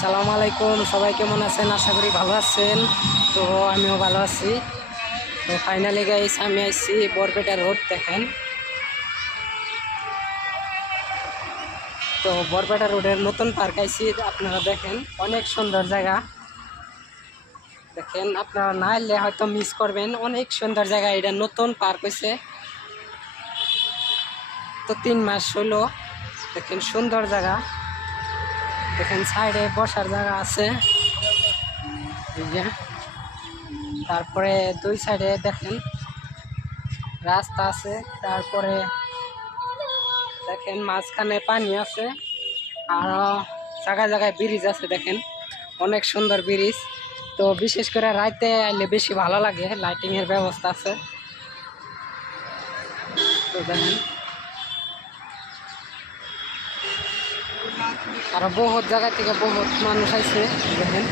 আসসালামু আলাইকুম, সবাই কেমন আছেন? আশা করি ভালো আছেন। তো আমিও ভালো আছি। তো ফাইনালি গাইস আমি আইছি বরপেটা রোড। দেখেন, তো বরপেটা রোডের নতুন পার্ক আইছি। আপনারা দেখেন, অনেক সুন্দর জায়গা। দেখেন, আপনারা না এলে হয়তো মিস করবেন। অনেক সুন্দর জায়গা, এটা নতুন পার্ক হয়েছে, তো 3 মাস হলো। দেখেন সুন্দর জায়গা। দেখেন সাইডে বসার জায়গা আছে, এই যে। তারপরে দুই সাইডে দেখেন রাস্তা আছে। তারপরে দেখেন মাঝখানে পানি আছে, আরো জায়গায় জায়গায় ব্রিজ আছে। দেখেন অনেক সুন্দর ব্রিজ। তো বিশেষ করে রাতে আইলে বেশি ভালো লাগে, লাইটিং এর ব্যবস্থা আছে। তো দেখেন আরো বহুত জায়গা থেকে বহুত মানুষ আইছে। দেখেন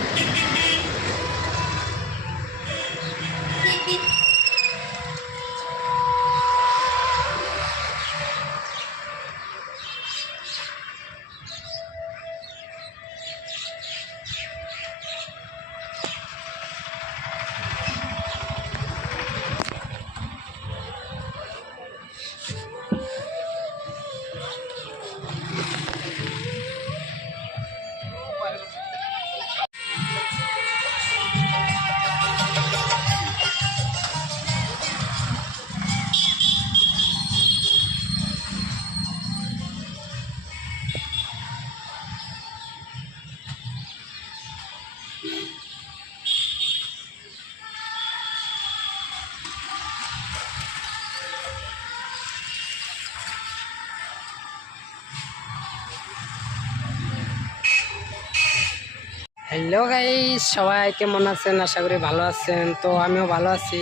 হ্যালো গাইস, সবাই কেমন আছেন? আশা করি ভালো আছেন। তো আমিও ভালো আছি।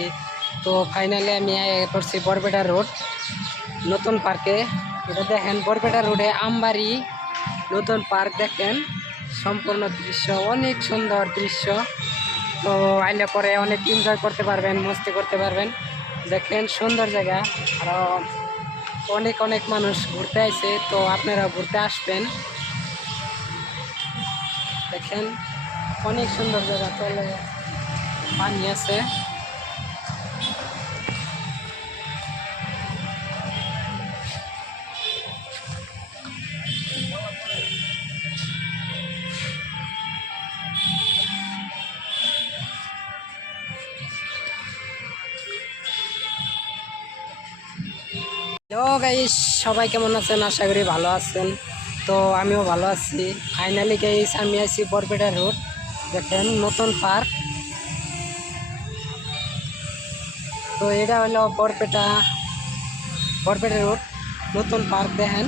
তো ফাইনালি আমি করছি বরপেটা রোড নতুন পার্কে। এটা দেখেন বরপেটা রোডে আমবাড়ি নতুন পার্ক। দেখেন সম্পূর্ণ দৃশ্য, অনেক সুন্দর দৃশ্য। তো আইলে পরে অনেক এনজয় করতে পারবেন, মস্তি করতে পারবেন। দেখেন সুন্দর জায়গা, আরও অনেক অনেক মানুষ ঘুরতে আইছে। তো আপনারা ঘুরতে আসবেন। দেখেন অনেক সুন্দর জায়গা, চলে পানি আছে। হ্যালো গাইস, সবাই কেমন আছেন? আশা করি ভালো আছেন। তো আমিও ভালো আছি। ফাইনালি গাইস আমি আছি বরপেটা রোড। দেখেন নতুন পার্ক। তো এটা হলো বরপেটা রোড নতুন পার্ক। দেখেন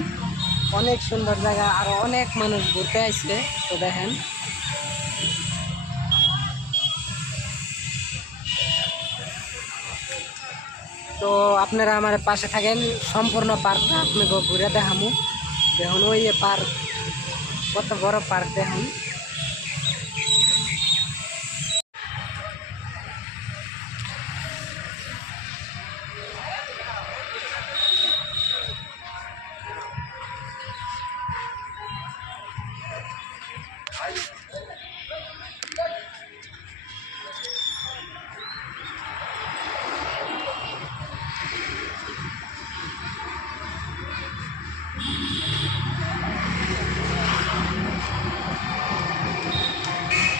অনেক সুন্দর জায়গা, আর অনেক মানুষ ঘুরতে আসছে। তো দেখেন তো আপনারা আমার পাশে থাকেন, সম্পূর্ণ পার্কটা আপনাকে ঘুরে দেখামু। দেখুন ওই পার্ক, কত বড় পার্ক দেখুন।